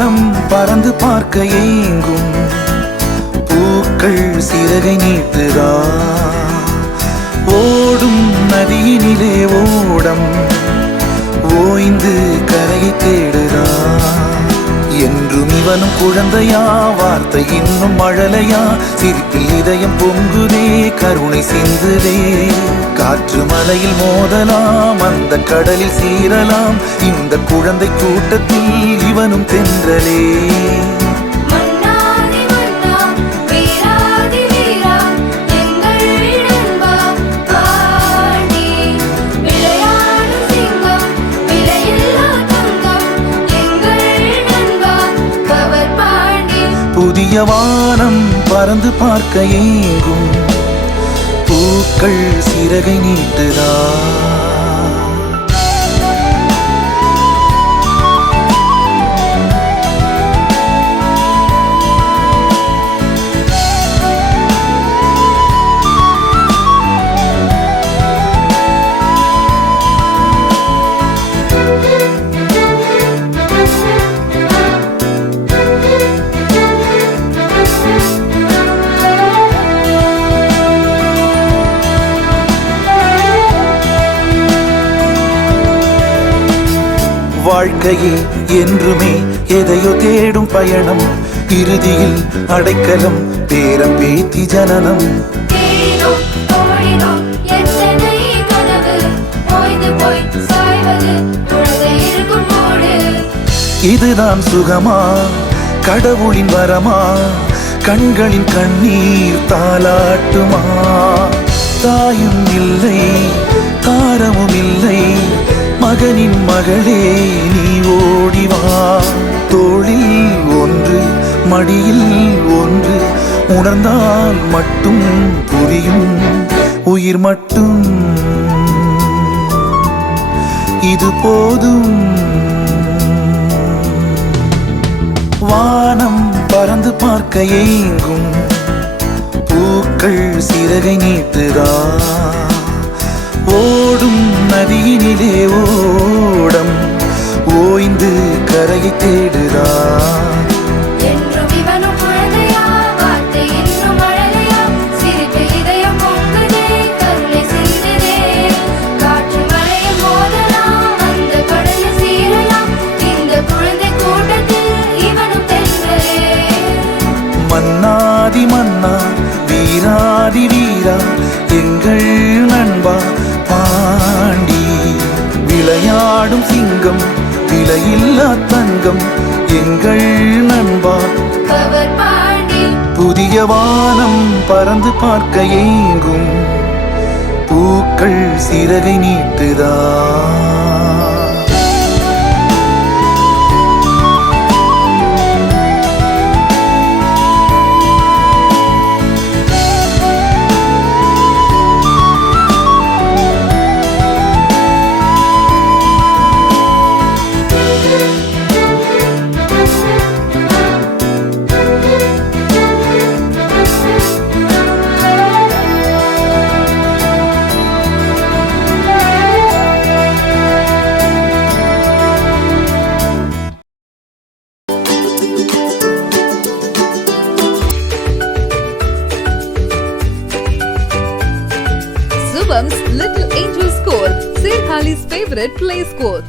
வானம் பறந்து பார்க்க ஏங்கும் பூக்கள் சிறகை நீட்டுதா ஓடும் நதியினிலே ஓடம் ஓய்ந்து கரையை தேடுதா என்றும் இவனும் குழந்தையா வார்த்தை இன்னும் மழலையா சிரிப்பில் இதயம் பொங்குதே கருணை சிந்துதே காற்று மலையில் மோதலாம் அந்த கடலில் சீரலாம் இந்த குழந்தை கூட்டத்தில் இவனும் தென்றலே புதிய வானம் பறந்து பார்க்க ஏங்கும் பூக்கள் சிறகை நீட்டுதா வாழ்க்கையே என்றுமே எதையோ தேடும் பயணம் இறுதியில் அடைக்கலம் பேரம் பேத்தி ஜனனம் இதுதான் சுகமா கடவுளின் வரமா கண்களின் கண்ணீர் தாலாட்டுமா தாயும் இல்லை தாரமும் இல்லை மகனின் மகளே நீ ஓடிவா தோளில் ஒன்று மடியில் ஒன்று உணர்ந்தால் மட்டும் புரியும் உயிர் மட்டும் இது போதும் வானம் பறந்து பார்க்க ஏங்கும் பூக்கள் சிறகை நீட்டுதா ஓடும் நதியினிலே ஓடம் ஓய்ந்து கரையை தேடுதா என்றும் இவனும் குழந்தையா வார்த்தை இன்னும் மழலையா சிரிப்பில் இதயம் பொங்குதே கருணை சிந்துதே காற்று மலையில் மோதலாம் அந்த கடலில் சீரலாம் இந்த குழந்தை கூட்டத்தில் இவனும் தென்றலே மன்னாதி மன்னா வீராதி வீரா எங்கள் நண்பா பாண்டி விளையாடும் சிங்கம் விலையில்லா தங்கம் எங்கள் நண்பா அவர் பாண்டி புதிய வானம் பறந்து பார்க்க ஏங்கும் பூக்கள் சிறகை நீட்டுதா Shubham's Little Angel School, Sirhali's favorite play school.